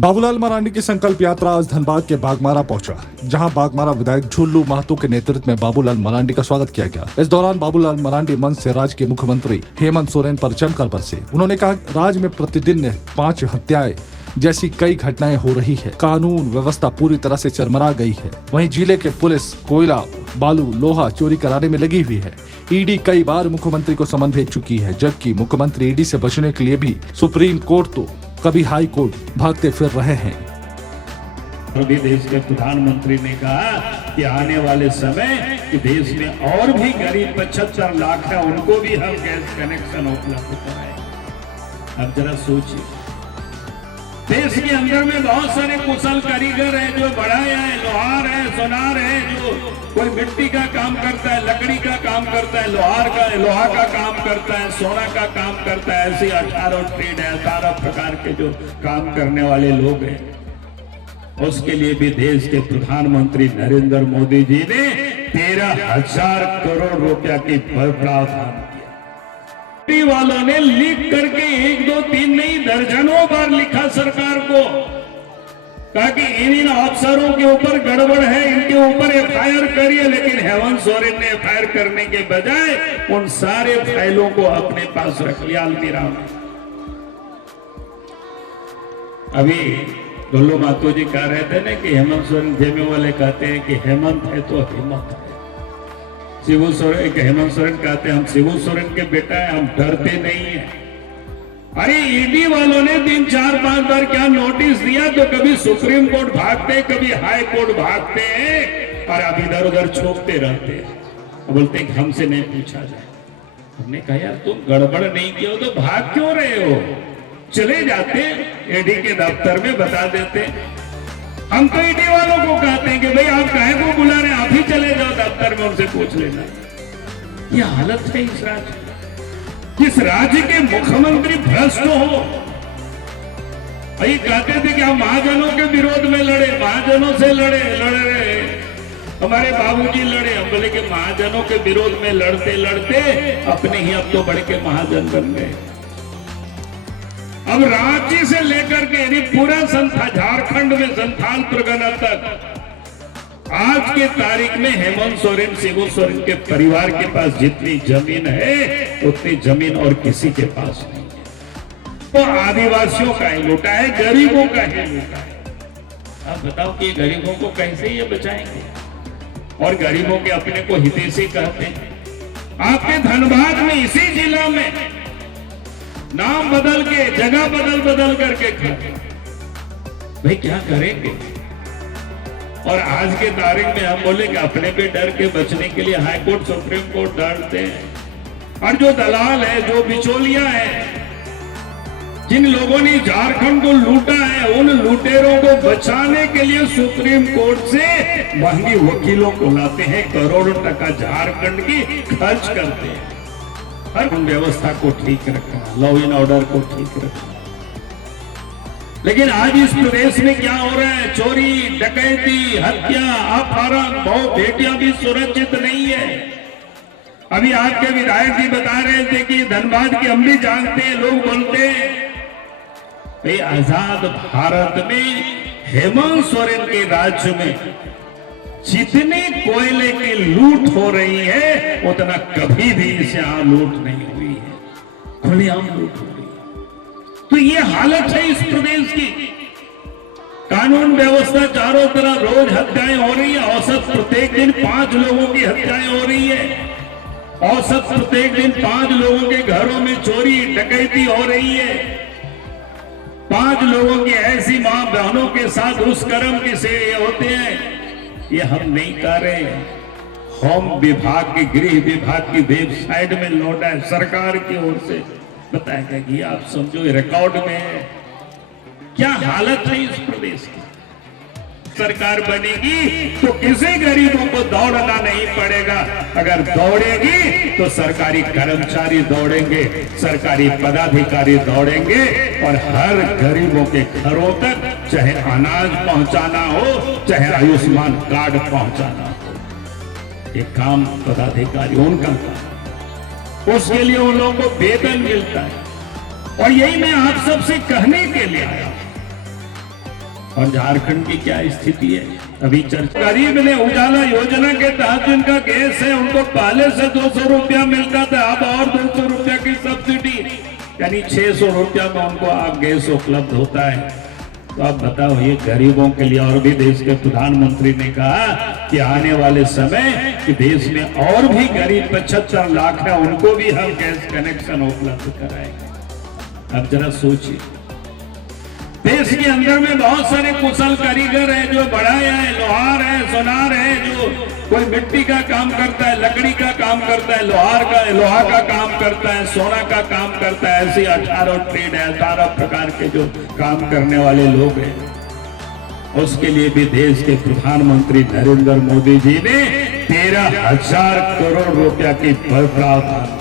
बाबूलाल मरांडी की संकल्प यात्रा आज धनबाद के बागमारा पहुंचा, जहां बागमारा विधायक झुल्लू महतो के नेतृत्व में बाबूलाल मरांडी का स्वागत किया गया। इस दौरान बाबूलाल मरांडी मंच से राज्य के मुख्यमंत्री हेमंत सोरेन पर जमकर बरसे। उन्होंने कहा, राज्य में प्रतिदिन 5 हत्याएं जैसी कई घटनाएं हो रही है। कानून व्यवस्था पूरी तरह से चरमरा गई है। वहीं जिले के पुलिस कोयला, बालू, लोहा चोरी कराने में लगी हुई है। ईडी कई बार मुख्यमंत्री को समन भेज चुकी है, जबकि मुख्यमंत्री ईडी से बचने के लिए भी सुप्रीम कोर्ट तो कभी हाई कोर्ट भागते फिर रहे हैं। अभी देश के प्रधानमंत्री ने कहा कि आने वाले समय कि देश में और भी करीब 75 लाख है, उनको भी हम गैस कनेक्शन उपलब्ध कराएं। अब जरा सोचिए, देश के अंदर में बहुत सारे कुशल कारीगर हैं जो बढ़ाए हैं, लोहार है, सोनार है, जो कोई मिट्टी का काम करता है, लकड़ी का काम करता है, लोहा का काम करता है, सोना का काम करता है। ऐसे 18 ट्रेड है, 18 प्रकार के जो काम करने वाले लोग हैं। उसके लिए भी देश के प्रधानमंत्री नरेंद्र मोदी जी ने 13,000 करोड़ रुपया की प्रावधान वालों ने लिख करके 1, 2, 3 नहीं दर्जनों बार लिखा सरकार को, कहा कि इन अफसरों के ऊपर गड़बड़ है, इनके ऊपर एफआईआर करिए। लेकिन हेमंत सोरेन ने एफआईआर करने के बजाय उन सारे फाइलों को अपने पास रख लिया अलमीरा में। अभी गुल्लू महतो जी कह रहे थे ना कि हेमंत सोरेन जेमे वाले कहते हैं कि हेमंत है तो हिम्मत है। शिबू सोरेन, हेमंत सोरेन कहते हैं हम शिबू सोरेन के बेटा है, हम डरते नहीं है। अरे ईडी वालों ने 3, 4, 5 बार क्या नोटिस दिया तो कभी सुप्रीम कोर्ट भागते, कभी हाई कोर्ट भागते हैं और अब इधर उधर छोपते रहते हैं। बोलते हैं कि हमसे नहीं पूछा जाए। हमने कहा यार तुम गड़बड़ नहीं किया हो तो भाग क्यों रहे हो? चले जाते ईडी के दफ्तर में बता देते। हम तो ईडी वालों को कहते हैं कि भाई आप काहे को बुला रहे हैं, आप ही चले जाओ दफ्तर में, उनसे पूछ लेना। ये हालत है इस राज्य, किस राज्य के मुख्यमंत्री भ्रष्ट हो। ये कहते थे कि हम महाजनों के विरोध में लड़े, महाजनों से लड़ रहे, हमारे बाबूजी लड़े। हम बोले कि महाजनों के विरोध में लड़ते लड़ते अपने ही अब तो बड़े के महाजन बन गए। अब रांची से लेकर के यानी पूरा झारखंड में संथाल परगना तक आज के तारीख में हेमंत सोरेन, शिबू सोरेन के परिवार के पास जितनी जमीन है उतनी जमीन और किसी के पास नहीं है। तो आदिवासियों का ही लूटा है, गरीबों का ही लूटा है। अब बताओ कि गरीबों को कैसे ये बचाएंगे? और गरीबों के अपने को हितैषी कहते हैं। आपके धनबाद में इसी जिला में नाम बदल के, जगह बदल करके खाते, भाई क्या करेंगे? और आज के तारीख में हम बोले कि अपने पे डर के बचने के लिए हाई कोर्ट, सुप्रीम कोर्ट डालते हैं। और जो दलाल है, जो बिचौलिया है, जिन लोगों ने झारखंड को लूटा है, उन लुटेरों को बचाने के लिए सुप्रीम कोर्ट से महंगी वकीलों को लाते हैं, करोड़ों टका झारखंड की खर्च करते हैं। हर व्यवस्था को ठीक रखना, लॉ एंड ऑर्डर को ठीक रखना। लेकिन आज इस प्रदेश में क्या हो रहा है? चोरी, डकैती, हत्या, अपहरण, बहु बेटियां भी सुरक्षित नहीं है। अभी आपके विधायक जी बता रहे थे कि धनबाद की हम भी जानते हैं, लोग बोलते हैं भाई आजाद भारत में हेमंत सोरेन के राज्य में जितने कोयले की लूट हो रही है उतना कभी भी इसे यहां लूट नहीं हुई है, खुलेआम लूट हो रही है। तो ये हालत है इस प्रदेश की। कानून व्यवस्था चारों तरफ, रोज हत्याएं हो रही है। औसत प्रत्येक दिन 5 लोगों की हत्याएं हो रही है। औसत प्रत्येक दिन 5 लोगों के घरों में चोरी, डकैती हो रही है। 5 लोगों की ऐसी मां बहनों के साथ दुष्कर्म के से होते हैं। ये हम नहीं कर रहे हैं, होम विभाग की, गृह विभाग की वेबसाइट में लौटा है, सरकार की ओर से बताया गया कि आप समझो रिकॉर्ड में है। क्या हालत है इस प्रदेश की? सरकार बनेगी तो किसी गरीबों को दौड़ना नहीं पड़ेगा। अगर दौड़ेगी तो सरकारी कर्मचारी दौड़ेंगे, सरकारी पदाधिकारी दौड़ेंगे और हर गरीबों के घरों तक चाहे अनाज पहुंचाना हो, चाहे आयुष्मान कार्ड पहुंचाना हो, ये काम पदाधिकारी उनका काम। उसके लिए उन लोगों को वेतन मिलता है। और यही मैं आप सबसे कहने के लिए आया और झारखंड की क्या स्थिति है अभी चर्चा। गरीब ने उजाला योजना के तहत जिनका गैस है उनको पहले से 200 रुपया मिलता था, अब और 200 रुपया की सब्सिडी, यानी 600 रुपया में उनको अब गैस उपलब्ध होता है। तो आप बताओ, ये गरीबों के लिए। और भी देश के प्रधानमंत्री ने कहा कि आने वाले समय कि देश में और भी गरीब 75 लाख है, उनको भी हम गैस कनेक्शन उपलब्ध कराएंगे। अब जरा सोचिए, देश के अंदर में बहुत सारे कुशल कारीगर हैं जो बढ़ाए हैं, लोहार है, सोनार है, जो कोई मिट्टी का काम करता है, लकड़ी का काम करता है, लोहा का काम करता है, सोना का काम करता है। ऐसे 18 ट्रेड है, 18 प्रकार के जो काम करने वाले लोग हैं। उसके लिए भी देश के प्रधानमंत्री नरेंद्र मोदी जी ने 13,000 करोड़ रुपया की प्रावधान